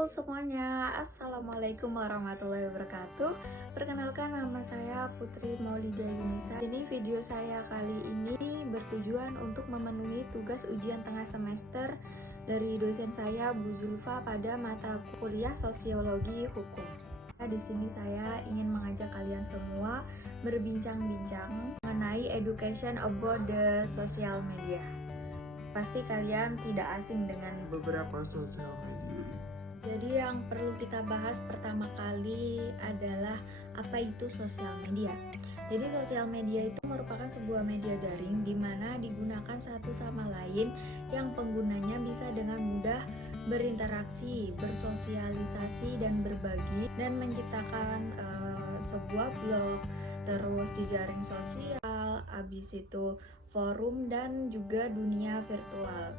Halo semuanya, Assalamualaikum warahmatullahi wabarakatuh. Perkenalkan, nama saya Putri Maulida Yunisa. Ini video saya kali ini bertujuan untuk memenuhi tugas ujian tengah semester dari dosen saya Bu Zulfa pada mata kuliah Sosiologi Hukum. Di sini saya ingin mengajak kalian semua berbincang-bincang mengenai education about the social media. Pasti kalian tidak asing dengan beberapa sosial media. Jadi yang perlu kita bahas pertama kali adalah apa itu sosial media. Jadi sosial media itu merupakan sebuah media daring di mana digunakan satu sama lain yang penggunanya bisa dengan mudah berinteraksi, bersosialisasi dan berbagi dan menciptakan sebuah blog, terus jejaring sosial, habis itu forum dan juga dunia virtual.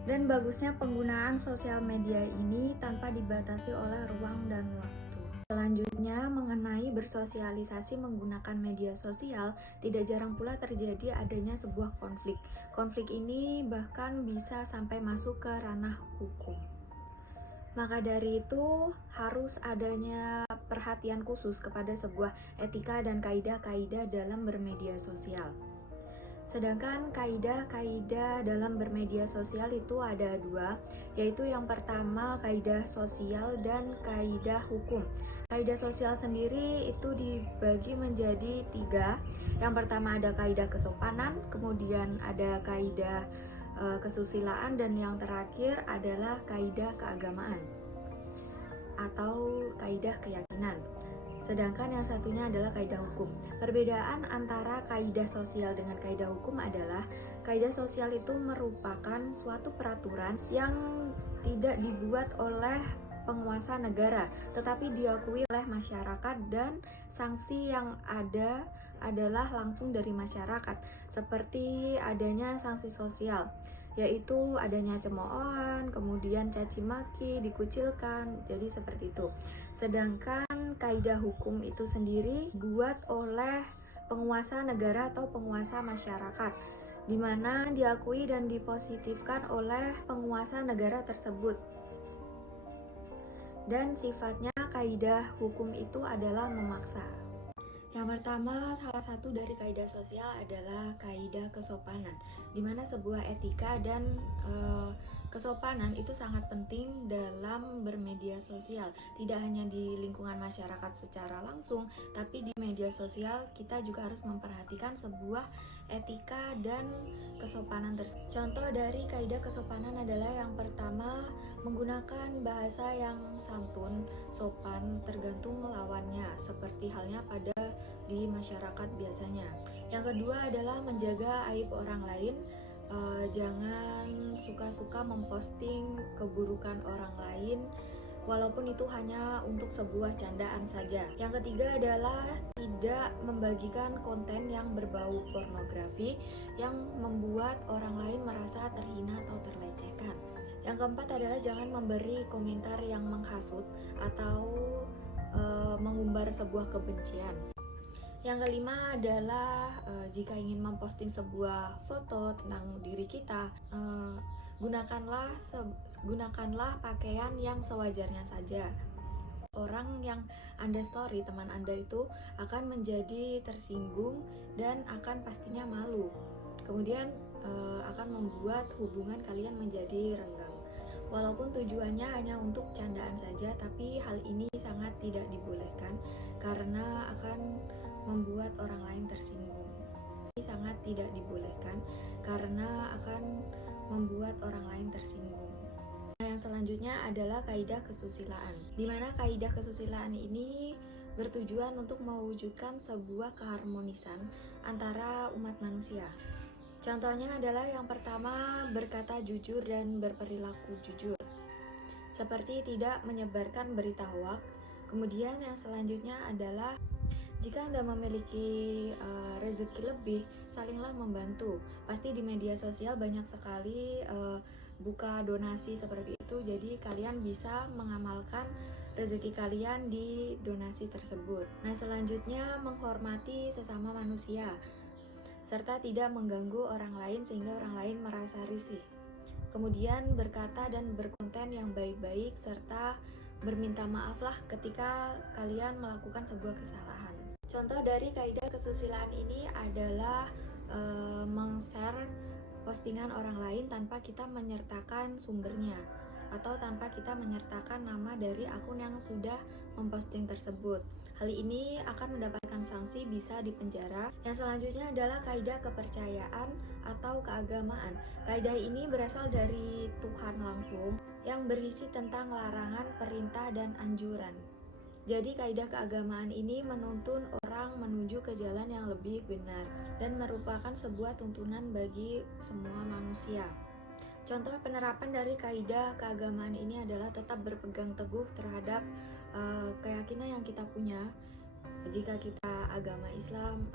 Dan bagusnya penggunaan sosial media ini tanpa dibatasi oleh ruang dan waktu. Selanjutnya, mengenai bersosialisasi menggunakan media sosial, tidak jarang pula terjadi adanya sebuah konflik. Konflik ini bahkan bisa sampai masuk ke ranah hukum. Maka dari itu, harus adanya perhatian khusus kepada sebuah etika dan kaidah-kaidah dalam bermedia sosial. Sedangkan kaidah-kaidah dalam bermedia sosial itu ada dua, yaitu yang pertama kaidah sosial dan kaidah hukum. Kaidah sosial sendiri itu dibagi menjadi tiga. Yang pertama ada kaidah kesopanan, kemudian ada kaidah kesusilaan, dan yang terakhir adalah kaidah keagamaan atau kaidah keyakinan. Sedangkan yang satunya adalah kaidah hukum. Perbedaan antara kaidah sosial dengan kaidah hukum adalah kaidah sosial itu merupakan suatu peraturan yang tidak dibuat oleh penguasa negara, tetapi diakui oleh masyarakat, dan sanksi yang ada adalah langsung dari masyarakat, seperti adanya sanksi sosial, yaitu adanya cemoohan, kemudian caci maki, dikucilkan, jadi seperti itu. Sedangkan kaidah hukum itu sendiri buat oleh penguasa negara atau penguasa masyarakat, di mana diakui dan dipositifkan oleh penguasa negara tersebut. Dan sifatnya kaidah hukum itu adalah memaksa. Yang pertama, salah satu dari kaidah sosial adalah kaidah kesopanan, di mana sebuah etika dan kesopanan itu sangat penting dalam bermedia sosial. Tidak hanya di lingkungan masyarakat secara langsung, tapi di media sosial kita juga harus memperhatikan sebuah etika dan kesopanan tersebut. Contoh dari kaidah kesopanan adalah yang pertama, menggunakan bahasa yang santun, sopan, tergantung lawannya, seperti halnya pada di masyarakat biasanya. Yang kedua adalah menjaga aib orang lain. Jangan suka-suka memposting keburukan orang lain, walaupun itu hanya untuk sebuah candaan saja. Yang ketiga adalah tidak membagikan konten yang berbau pornografi yang membuat orang lain merasa terhina atau terlecehkan. Yang keempat adalah jangan memberi komentar yang menghasut atau mengumbar sebuah kebencian. Yang kelima adalah jika ingin memposting sebuah foto tentang diri kita, gunakanlah pakaian yang sewajarnya saja. Orang yang Anda story, teman Anda itu akan menjadi tersinggung dan akan pastinya malu. Kemudian akan membuat hubungan kalian menjadi renggang. Walaupun tujuannya hanya untuk candaan saja, tapi hal ini sangat tidak dibolehkan karena akan membuat orang lain tersinggung. Ini sangat tidak dibolehkan karena akan membuat orang lain tersinggung. Nah, yang selanjutnya adalah kaidah kesusilaan, di mana kaidah kesusilaan ini bertujuan untuk mewujudkan sebuah keharmonisan antara umat manusia. Contohnya adalah yang pertama, berkata jujur dan berperilaku jujur, seperti tidak menyebarkan berita hoaks. Kemudian yang selanjutnya adalah jika Anda memiliki rezeki lebih, salinglah membantu. Pasti di media sosial banyak sekali buka donasi seperti itu, jadi kalian bisa mengamalkan rezeki kalian di donasi tersebut. Nah, selanjutnya menghormati sesama manusia serta tidak mengganggu orang lain sehingga orang lain merasa risih. Kemudian berkata dan berkonten yang baik-baik serta berminta maaflah ketika kalian melakukan sebuah kesalahan. Contoh dari kaidah kesusilaan ini adalah meng-share postingan orang lain tanpa kita menyertakan sumbernya atau tanpa kita menyertakan nama dari akun yang sudah memposting tersebut. Hal ini akan mendapatkan sanksi, bisa dipenjara. Yang selanjutnya adalah kaidah kepercayaan atau keagamaan. Kaidah ini berasal dari Tuhan langsung yang berisi tentang larangan, perintah, dan anjuran. Jadi kaidah keagamaan ini menuntun orang menuju ke jalan yang lebih benar dan merupakan sebuah tuntunan bagi semua manusia. Contoh penerapan dari kaidah keagamaan ini adalah tetap berpegang teguh terhadap keyakinan yang kita punya. Jika kita agama Islam,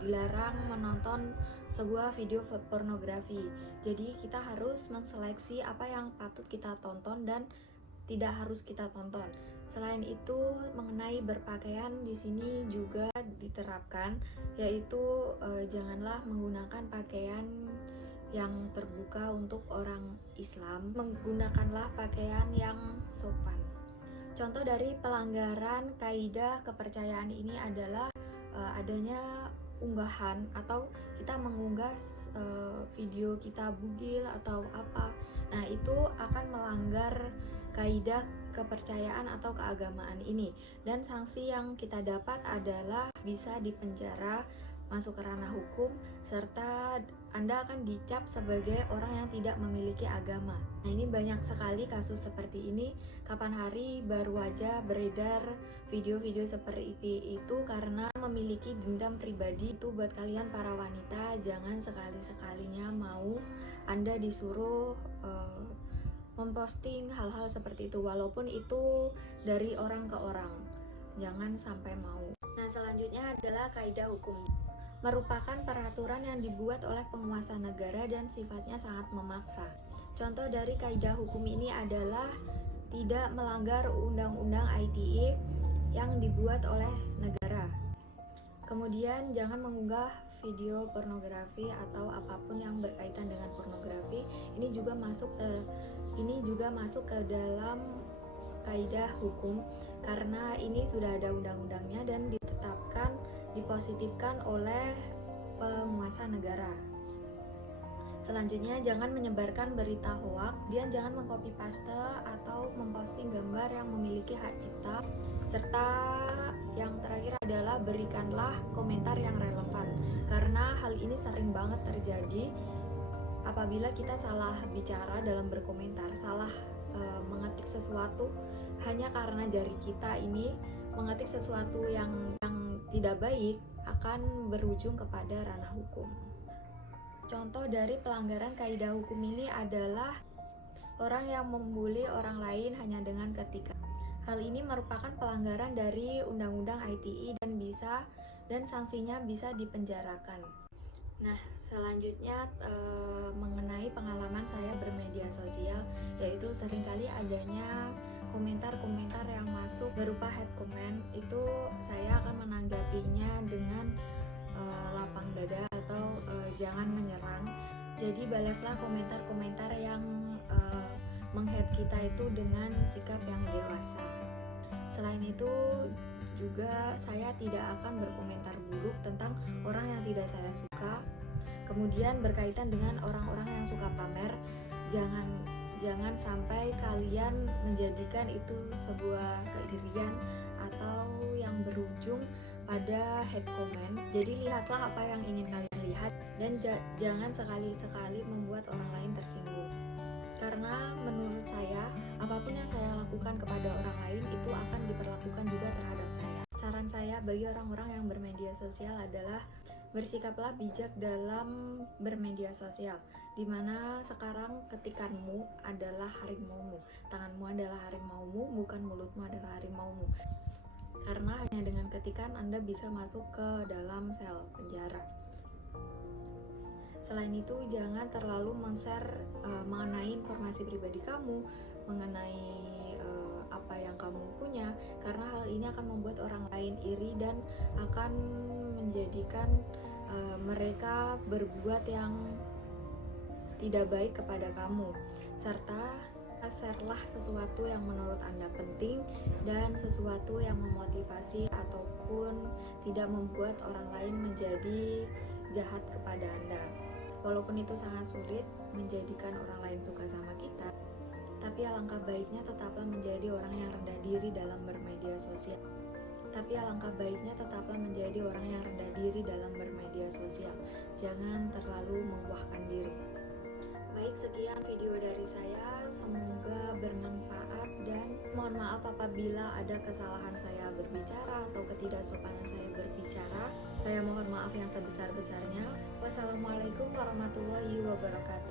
dilarang menonton sebuah video pornografi. Jadi kita harus menseleksi apa yang patut kita tonton dan tidak harus kita tonton. Selain itu, mengenai berpakaian di sini juga diterapkan, yaitu janganlah menggunakan pakaian yang terbuka untuk orang Islam, menggunakanlah pakaian yang sopan. Contoh dari pelanggaran kaidah kepercayaan ini adalah adanya unggahan atau kita mengunggah video kita bugil atau apa. Nah, itu akan melanggar kaidah kepercayaan atau keagamaan ini, dan sanksi yang kita dapat adalah bisa dipenjara, masuk ke ranah hukum, serta Anda akan dicap sebagai orang yang tidak memiliki agama. Nah, ini banyak sekali kasus seperti ini. Kapan hari baru aja beredar video-video seperti itu karena memiliki dendam pribadi. Itu buat kalian para wanita, jangan sekali-sekalinya mau Anda disuruh memposting hal-hal seperti itu, walaupun itu dari orang ke orang. Jangan sampai mau. Nah, selanjutnya adalah kaidah hukum. Merupakan peraturan yang dibuat oleh penguasa negara dan sifatnya sangat memaksa. Contoh dari kaidah hukum ini adalah tidak melanggar undang-undang ITE yang dibuat oleh negara. Kemudian jangan mengunggah video pornografi atau apapun yang berkaitan dengan pornografi. Ini juga masuk ke dalam kaidah hukum karena ini sudah ada undang-undangnya dan dipositifkan oleh penguasa negara. Selanjutnya, jangan menyebarkan berita hoak dan jangan mengcopy paste atau memposting gambar yang memiliki hak cipta. Serta yang terakhir adalah berikanlah komentar yang relevan, karena hal ini sering banget terjadi apabila kita salah bicara dalam berkomentar, salah mengetik sesuatu hanya karena jari kita ini mengetik sesuatu yang tidak baik akan berujung kepada ranah hukum. Contoh dari pelanggaran kaidah hukum ini adalah orang yang membuli orang lain hanya dengan ketika. Hal ini merupakan pelanggaran dari undang-undang ITE dan sanksinya bisa dipenjarakan. Nah, selanjutnya mengenai pengalaman saya bermedia sosial, yaitu seringkali adanya komentar-komentar yang masuk berupa hate comment. Itu saya akan menanggapinya dengan lapang dada atau jangan menyerang. Jadi balaslah komentar-komentar yang meng-hate kita itu dengan sikap yang dewasa. Selain itu juga saya tidak akan berkomentar buruk tentang orang yang tidak saya suka. Kemudian berkaitan dengan orang-orang yang suka pamer, jangan sampai kalian menjadikan itu sebuah keirian atau yang berujung pada hate comment. Jadi lihatlah apa yang ingin kalian lihat dan jangan sekali-sekali membuat orang lain tersinggung. Karena menurut saya, apapun yang saya lakukan kepada orang lain itu akan diperlakukan juga terhadap saya. Saran saya bagi orang-orang yang bermedia sosial adalah bersikaplah bijak dalam bermedia sosial, dimana sekarang ketikanmu adalah harimaumu, tanganmu adalah harimaumu, bukan mulutmu adalah harimaumu. Karena hanya dengan ketikan Anda bisa masuk ke dalam sel penjara. Selain itu, jangan terlalu men-share mengenai informasi pribadi kamu, mengenai apa yang kamu punya, karena hal ini akan membuat orang lain iri dan akan menjadikan mereka berbuat yang tidak baik kepada kamu, serta share-lah sesuatu yang menurut Anda penting dan sesuatu yang memotivasi ataupun tidak membuat orang lain menjadi jahat kepada Anda. Walaupun itu sangat sulit menjadikan orang lain suka sama kita, tapi alangkah baiknya tetaplah menjadi orang yang rendah diri dalam bermedia sosial. Jangan terlalu membuahkan diri. Baik, sekian video dari saya. Semoga bermanfaat dan mohon maaf apabila ada kesalahan saya berbicara atau ketidaksopanan saya berbicara. Saya mohon maaf yang sebesar-besarnya. Wassalamualaikum warahmatullahi wabarakatuh.